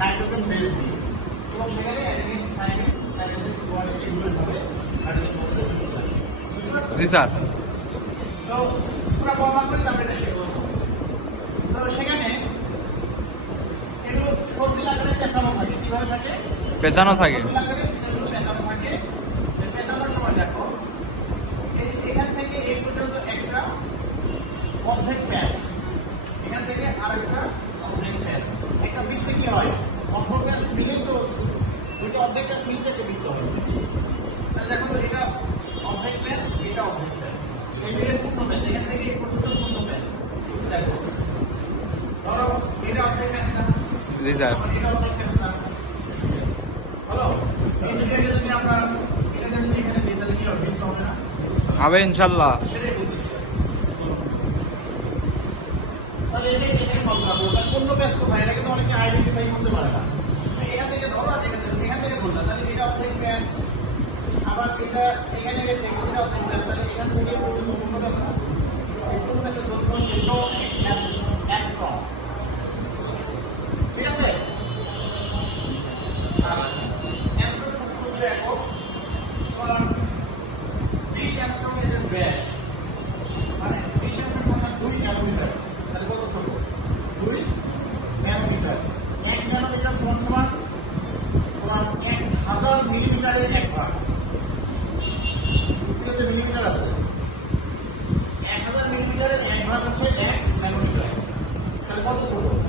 Hydrogen base দিয়ে এবং সেখানে অ্যাডেনিন থাইমিন অ্যাডেনিন গুয়ানিন এগুলো হবে হাইড্রোজেন বন্ধনে যুক্ত থাকে। বুঝতে পারছো? জি স্যার। তো পুরো বর্ণনা করে আমরা এটা শেষ করব। তো সেখানে এগুলো সর্দিল আকারে পেঁচানো থাকে। কিভাবে থাকে? পেঁচানো থাকে। সর্দিল আকারে এগুলো পেঁচানো থাকে। পেঁচানোর সময় দেখো এখান থেকে এই পর্যন্ত একটা অর্ধেক প্যাচ, এখান থেকে আরেকটা অর্ধেক প্যাচ। একটা বৃত্তে কি হয়? অর্ধেক প্যাচ মিলেই তো দুটো অর্ধেক প্যাচ মিলতে একটা বৃত্ত হয়। তাহলে দেখো তো এটা অর্ধেক প্যাচ, এটা অর্ধেক প্যাচ, এই মিলে পূর্ণ প্যাচ, এখান থেকে এই পর্যন্ত পূর্ণ প্যাচ। দেখো ধরো এটা অর্ধেক প্যাচ না, জি স্যার। এটা অর্ধেক প্যাচ না। হ্যালো, এই দুটোকে যদি আমরা এটা যদি এখানে দিই তাহলে কি হবে? বৃত্ত হবে না? হবে ইনশাল্লাহ। সেটাই বলতেছি। তাহলে এটাই কল্পনা করবো পূর্ণ প্যাচ কোথায়, এটাকে তো অনেকে আইডেন্টিফাই করতে পারে না। এখান থেকে ধরো আর এখান থেকে ধরলাম, তাহলে এটা অর্ধেক প্যাচ, আবার এটা এখানে এটা অর্ধেক প্যাচ, তাহলে এখান থেকে পর্যন্ত পূর্ণ প্যাচ না। এই পূর্ণ প্যাচের দৈর্ঘ্য হচ্ছে 34 অ্যাংস্ট্রম। ঠিক আছে? আচ্ছা, অ্যাংস্ট্রমের মধ্যে দেখো 20 অ্যাংস্ট্রম এর ব্যাস, মানে 20 অ্যাংস্ট্রম সমান 2 ন্যানোমিটার। তাহলে কত ছোট? 2 ন্যানোমিটার। 1 ন্যানোমিটার সমান সমান তোমার 1000 মিলিমিটারের 1 ভাগ। স্কেলে যে মিলিমিটার আছে, 1000 মিলিমিটারের 1 ভাগ হচ্ছে 1 ন্যানোমিটার। তাহলে কত ছোট?